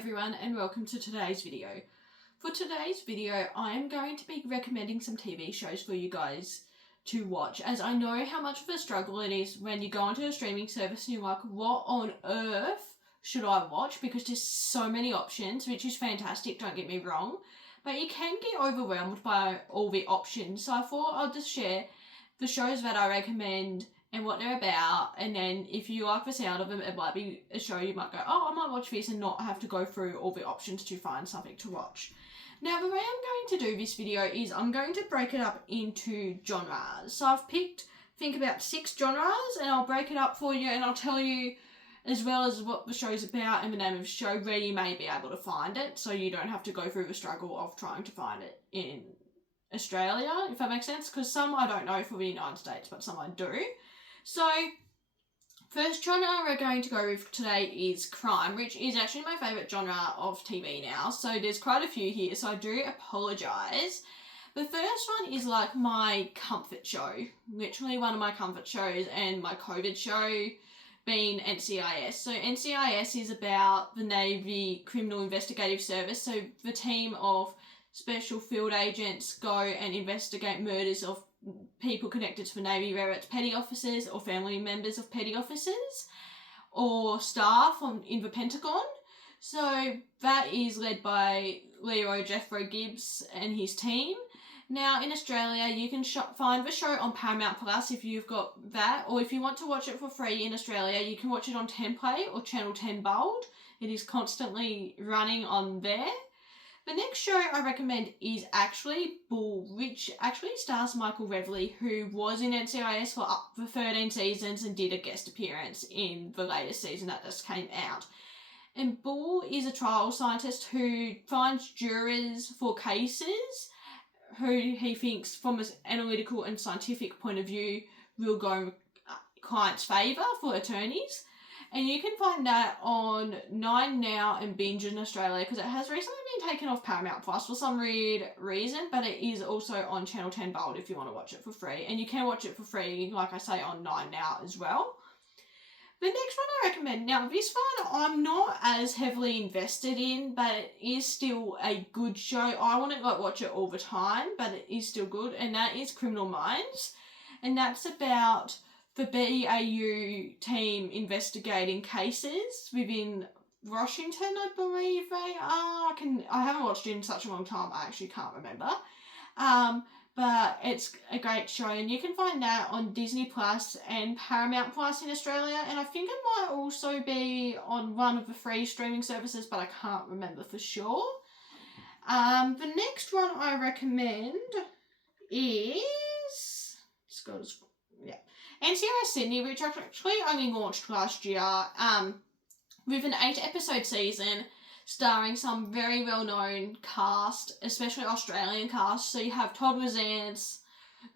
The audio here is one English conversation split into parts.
everyone and welcome to today's video. For today's video I am going to be recommending some TV shows for you guys to watch, as I know how much of a struggle it is when you go onto a streaming service and you're like, what on earth should I watch? Because there's so many options, which is fantastic, don't get me wrong, but you can get overwhelmed by all the options. So I thought I'll just share the shows that I recommend and what they're about, and then if you like the sound of them, it might be a show you might go, oh, I might watch this, and not have to go through all the options to find something to watch. Now, the way I'm going to do this video is I'm going to break it up into genres. So I've picked, I think, about 6 genres, and I'll break it up for you, and I'll tell you as well as what the show's about and the name of the show, where you may be able to find it, so you don't have to go through the struggle of trying to find it in Australia, if that makes sense, because some I don't know for the United States, but some I do. So, first genre we're going to go with today is crime, which is actually my favourite genre of TV now. So there's quite a few here, so I do apologise. The first one is like my comfort show, literally one of my comfort shows, and my COVID show being NCIS. So NCIS is about the Navy Criminal Investigative Service. So the team of special field agents go and investigate murders of people connected to the Navy, whether it's petty officers or family members of petty officers or staff in the Pentagon. So that is led by Leo Jeffro Gibbs and his team. Now in Australia you can find the show on Paramount Plus if you've got that, or if you want to watch it for free in Australia you can watch it on 10 Play or Channel 10 Bold. It is constantly running on there. The next show I recommend is actually Bull, which actually stars Michael Revley, who was in NCIS for 13 seasons and did a guest appearance in the latest season that just came out. And Bull is a trial scientist who finds jurors for cases who he thinks from an analytical and scientific point of view will go in clients' favour for attorneys. And you can find that on 9 Now and Binge in Australia, because it has recently been taken off Paramount Plus for some weird reason, but it is also on Channel 10 Bold if you want to watch it for free. And you can watch it for free, like I say, on 9 Now as well. The next one I recommend, now this one I'm not as heavily invested in, but it is still a good show. I want to watch it all the time, but it is still good, and that is Criminal Minds. And that's about the BAU team investigating cases within Washington, I believe they are. I haven't watched it in such a long time, I actually can't remember. But it's a great show, and you can find that on Disney Plus and Paramount Plus in Australia, and I think it might also be on one of the free streaming services, but I can't remember for sure. The next one I recommend is NCIS Sydney, which actually only launched last year, with an 8-episode season starring some very well-known cast, especially Australian cast. So you have Todd Rosance,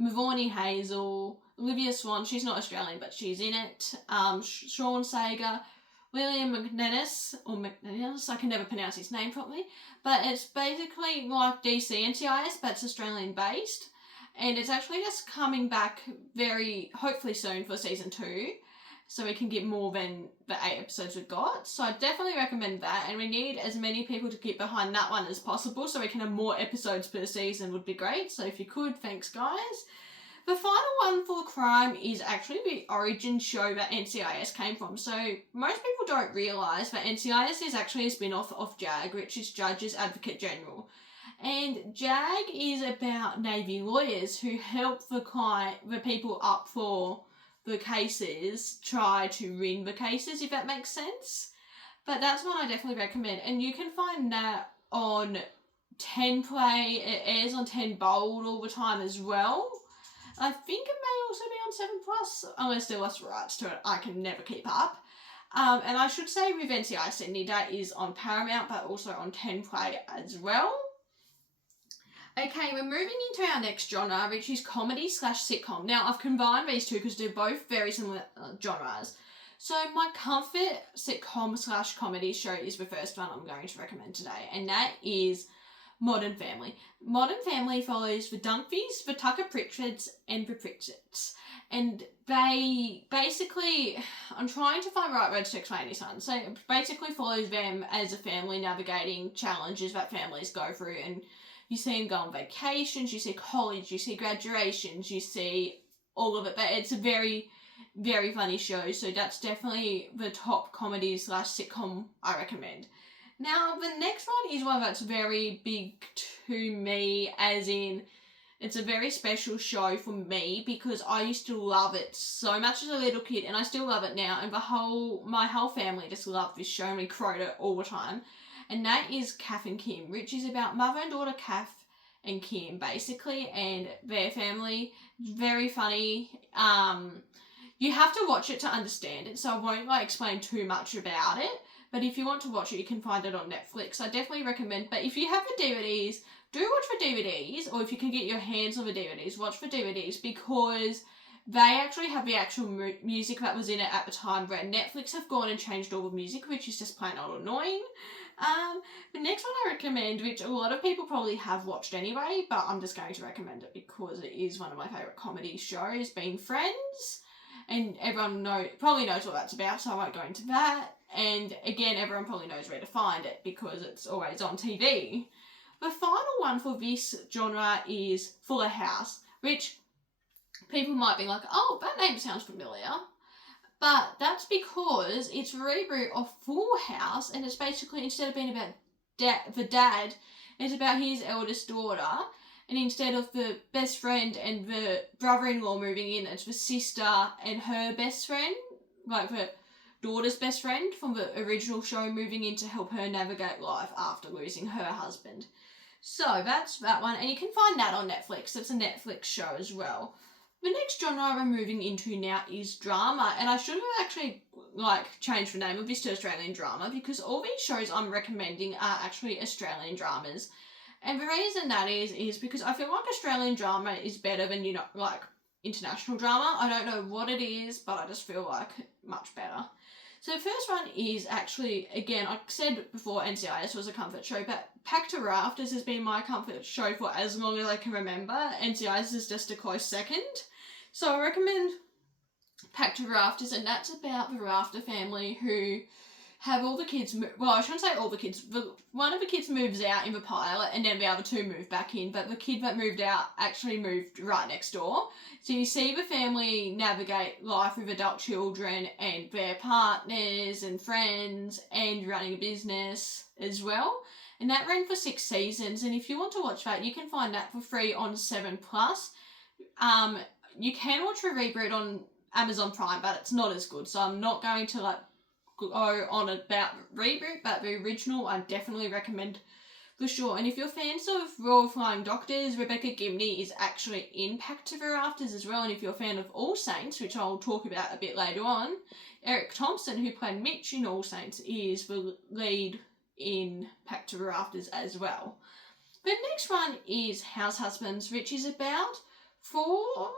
Mavourney Hazel, Olivia Swan, she's not Australian but she's in it, Sean Sager, William McNennis, I can never pronounce his name properly, but it's basically like DC NCIS, but it's Australian based. And it's actually just coming back very, hopefully soon for season 2. So we can get more than the 8 episodes we've got. So I definitely recommend that. And we need as many people to get behind that one as possible, so we can have more episodes per season would be great. So if you could, thanks guys. The final one for crime is actually the origin show that NCIS came from. So most people don't realise that NCIS is actually a spin-off of JAG, which is Judges Advocate General. And JAG is about Navy lawyers who help the people up for the cases try to win the cases, if that makes sense. But that's one I definitely recommend. And you can find that on 10 Play. It airs on 10 Bold all the time as well. I think it may also be on 7 Plus, unless there was rights to it. I can never keep up. And I should say with NCIS Sydney, that is on Paramount, but also on 10 Play as well. Okay, we're moving into our next genre, which is comedy/sitcom. Now, I've combined these two because they're both very similar genres. So my comfort sitcom/comedy show is the first one I'm going to recommend today, and that is Modern Family. Modern Family follows the Dunphys, the Tucker Pritchards, and the Pritchards. And they basically, I'm trying to find the right words to explain this one. So it basically follows them as a family navigating challenges that families go through. And you see them go on vacations, you see college, you see graduations, you see all of it. But it's a very, very funny show. So that's definitely the top comedy / sitcom I recommend. Now, the next one is one that's very big to me, as in, it's a very special show for me because I used to love it so much as a little kid, and I still love it now, and my whole family just loved this show, and we quote it all the time, and that is Kath and Kim, which is about mother and daughter Kath and Kim, basically, and their family. Very funny. You have to watch it to understand it, so I won't explain too much about it. But if you want to watch it, you can find it on Netflix. I definitely recommend. But if you have the DVDs, do watch the DVDs. Or if you can get your hands on the DVDs, watch the DVDs. Because they actually have the actual music that was in it at the time. Where Netflix have gone and changed all the music, which is just plain old annoying. The next one I recommend, which a lot of people probably have watched anyway, but I'm just going to recommend it because it is one of my favourite comedy shows, being Friends. And everyone probably knows what that's about, so I won't go into that. And again, everyone probably knows where to find it because it's always on TV. The final one for this genre is Fuller House, which people might be like, oh, that name sounds familiar. But that's because it's a reboot of Full House, and it's basically, instead of being about the dad, it's about his eldest daughter. And instead of the best friend and the brother-in-law moving in, it's the sister and her best friend, the daughter's best friend from the original show, moving in to help her navigate life after losing her husband. So that's that one, and you can find that on Netflix. It's a Netflix show as well. The next genre we're moving into now is drama, and I should have actually changed the name of this to Australian drama because all these shows I'm recommending are actually Australian dramas. And the reason that is because I feel like Australian drama is better than, international drama. I don't know what it is, but I just feel like much better. So the first one is actually, again, I said before NCIS was a comfort show, but Packed to Rafters has been my comfort show for as long as I can remember. NCIS is just a close second. So I recommend Packed to Rafters, and that's about the Rafter family who have all the kids, I shouldn't say all the kids, one of the kids moves out in the pilot and then the other two move back in, but the kid that moved out actually moved right next door. So you see the family navigate life with adult children and their partners and friends and running a business as well. And that ran for 6 seasons, and if you want to watch that, you can find that for free on 7+. You can watch the reboot on Amazon Prime, but it's not as good, so I'm not going to go on about reboot, but the original I definitely recommend for sure. And if you're fans of Royal Flying Doctors, Rebecca Gibney is actually in Packed to Rafters as well. And if you're a fan of All Saints, which I'll talk about a bit later on, Eric Thompson, who played Mitch in All Saints, is the lead in Packed to Rafters as well. The next one is House Husbands, which is about 4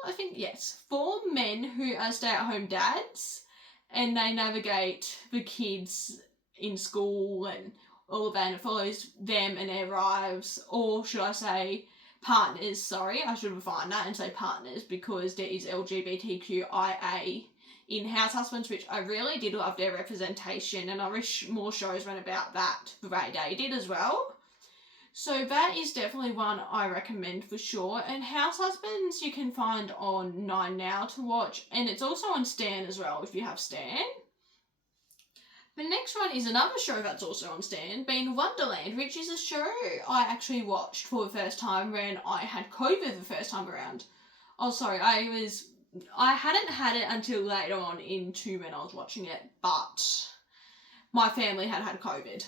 men who are stay-at-home dads, and they navigate the kids in school and all of that, and it follows them and their wives, or should I say partners, sorry, I should refine that and say partners, because there is LGBTQIA in House Husbands, which I really did love their representation, and I wish more shows went about that the way they did as well. So that is definitely one I recommend for sure. And House Husbands you can find on 9 Now to watch, and it's also on Stan as well if you have Stan. The next one is another show that's also on Stan, being Wonderland, which is a show I actually watched for the first time when I had COVID the first time around. Oh, sorry, I hadn't had it until later on into when I was watching it, but my family had COVID.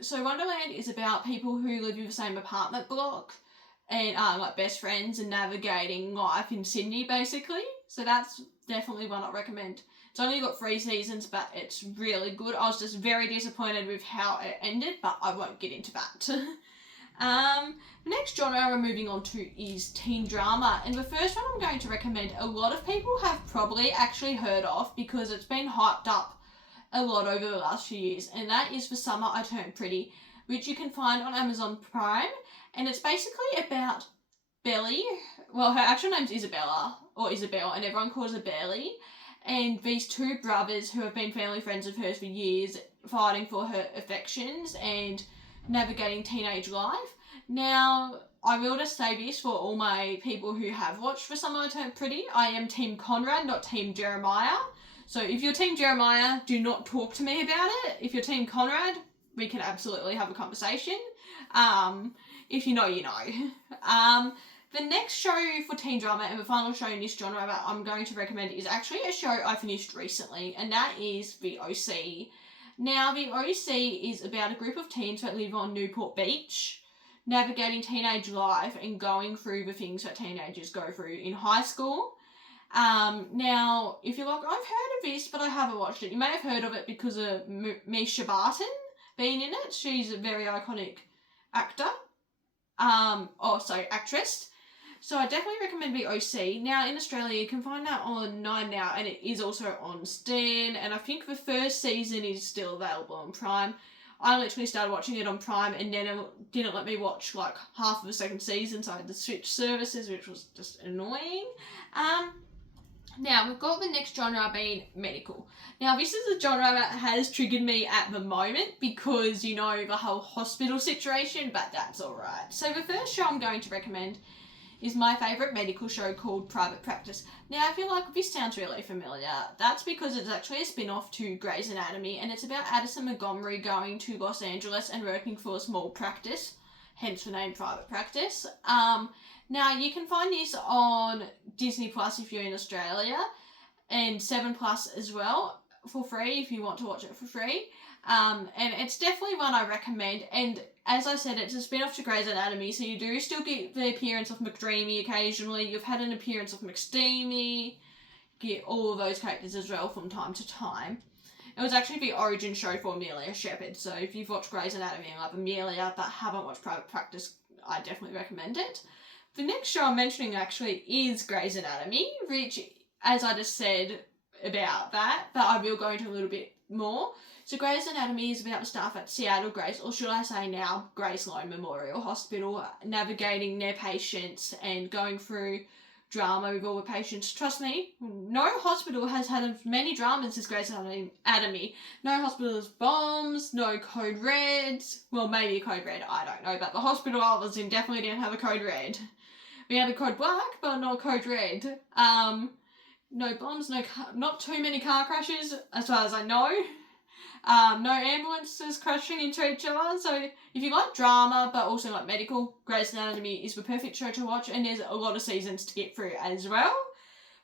So Wonderland is about people who live in the same apartment block and like best friends and navigating life in Sydney basically. So that's definitely one I recommend. It's only got 3 seasons, but it's really good. I was just very disappointed with how it ended, but I won't get into that. The next genre we're moving on to is teen drama, and the first one I'm going to recommend a lot of people have probably actually heard of because it's been hyped up a lot over the last few years, and that is For Summer I Turned Pretty, which you can find on Amazon Prime, and it's basically about Belly. Well, her actual name's Isabella, or Isabel, and everyone calls her Belly, and these two brothers who have been family friends of hers for years, fighting for her affections and navigating teenage life. Now, I will just say this for all my people who have watched For Summer I Turned Pretty, I am Team Conrad, not Team Jeremiah. So if you're Team Jeremiah, do not talk to me about it. If you're Team Conrad, we can absolutely have a conversation. If you know, you know. The next show for teen drama and the final show in this genre that I'm going to recommend is actually a show I finished recently, and that is The OC. Now, The OC is about a group of teens that live on Newport Beach, navigating teenage life and going through the things that teenagers go through in high school. Now, if you're like, I've heard of this, but I haven't watched it, you may have heard of it because of Misha Barton being in it. She's a very iconic actor. Actress. So I definitely recommend The OC. Now, in Australia, you can find that on 9Now, and it is also on Stan, and I think the first season is still available on Prime. I literally started watching it on Prime, and then it didn't let me watch, like, half of the second season, so I had to switch services, which was just annoying. Now, we've got the next genre being medical. Now, this is a genre that has triggered me at the moment because, you know, the whole hospital situation, but that's alright. So the first show I'm going to recommend is my favourite medical show called Private Practice. Now, I feel like this sounds really familiar. That's because it's actually a spin-off to Grey's Anatomy, and it's about Addison Montgomery going to Los Angeles and working for a small practice, hence the name Private Practice. Now, you can find this on Disney Plus if you're in Australia, and 7 Plus as well, for free if you want to watch it for free. And it's definitely one I recommend, and as I said, it's a spin-off to Grey's Anatomy, so you do still get the appearance of McDreamy occasionally. You've had an appearance of McSteamy, get all of those characters as well from time to time. It was actually the origin show for Amelia Shepherd, so if you've watched Grey's Anatomy and love Amelia but haven't watched Private Practice, I definitely recommend it. The next show I'm mentioning actually is Grey's Anatomy, which, as I just said about that, but I will go into a little bit more. So Grey's Anatomy is about the staff at Seattle Grace, or should I say now Grace Sloan Memorial Hospital, navigating their patients and going through drama with all the patients. Trust me, no hospital has had as many dramas as Grey's Anatomy. No hospital has bombs, no code reds. Well, maybe a code red, I don't know, but the hospital I was in definitely didn't have a code red. We had a code black, but not a code red. No bombs, not too many car crashes, as far as I know. No ambulances crashing into each other. So if you like drama but also like medical, Grey's Anatomy is the perfect show to watch, and there's a lot of seasons to get through as well.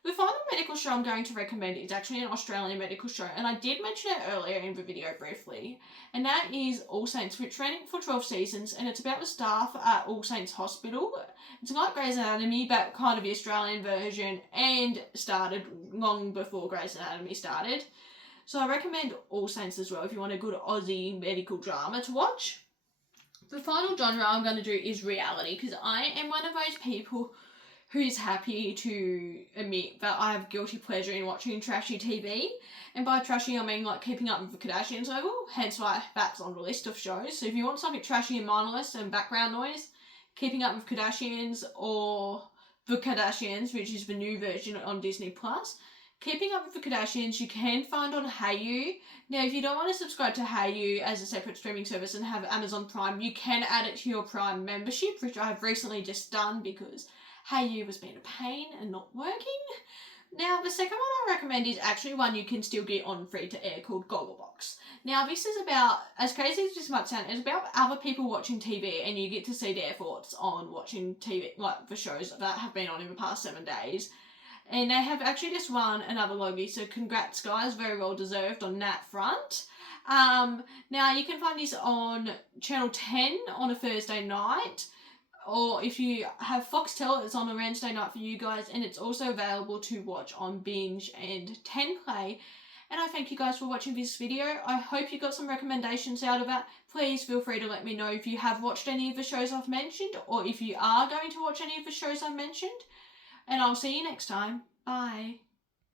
The final medical show I'm going to recommend is actually an Australian medical show, and I did mention it earlier in the video briefly, and that is All Saints, which ran for 12 seasons, and it's about the staff at All Saints Hospital. It's like Grey's Anatomy, but kind of the Australian version, and started long before Grey's Anatomy started. So I recommend All Saints as well if you want a good Aussie medical drama to watch. The final genre I'm going to do is reality, because I am one of those people who's happy to admit that I have guilty pleasure in watching trashy TV. And by trashy, I mean like Keeping Up with the Kardashians level, hence why that's on the list of shows. So if you want something trashy and mindless and background noise, Keeping Up with Kardashians or The Kardashians, which is the new version on Disney Plus. Keeping Up with the Kardashians you can find on Hayu. Now, if you don't want to subscribe to Hayu as a separate streaming service and have Amazon Prime, you can add it to your Prime membership, which I've recently just done because Hayu was being a pain and not working. Now, the second one I recommend is actually one you can still get on free-to-air called Gogglebox. Now, this is about, as crazy as this might sound, it's about other people watching TV, and you get to see their thoughts on watching TV, like the shows that have been on in the past 7 days. And they have actually just won another Logie, so congrats guys, very well deserved on that front. Now you can find this on Channel 10 on a Thursday night, or if you have Foxtel, it's on a Wednesday night for you guys, and it's also available to watch on Binge and 10Play. And I thank you guys for watching this video. I hope you got some recommendations out of it. Please feel free to let me know if you have watched any of the shows I've mentioned, or if you are going to watch any of the shows I've mentioned. And I'll see you next time. Bye.